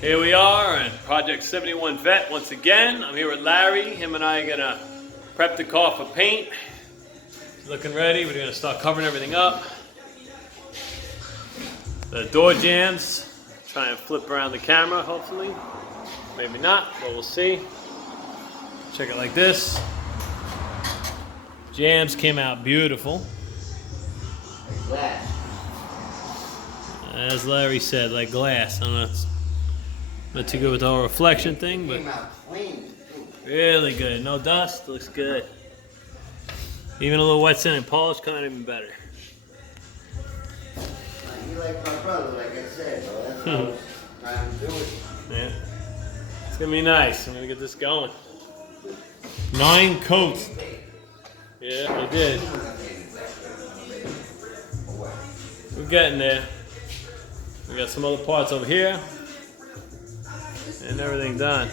Here we are on Project 71 Vet once again. I'm here with Larry. Him and I are gonna prep the car for paint. Looking ready. We're gonna start covering everything up. The door jambs. Try and flip around the camera, hopefully. Maybe not, but we'll see. Check it like this. Jambs came out beautiful. Glass. As Larry said, like glass. I don't know if it's not too good with the whole reflection thing, but Came out clean. really good. No dust, looks good. Even a little wet sand and polish, kind of even better. You like my brother, like I said, bro. That's what I was trying to do it. Yeah. It's gonna be nice. I'm gonna get this going. 9 coats. Yeah, I did. We're getting there. We got some other parts over here. And everything done.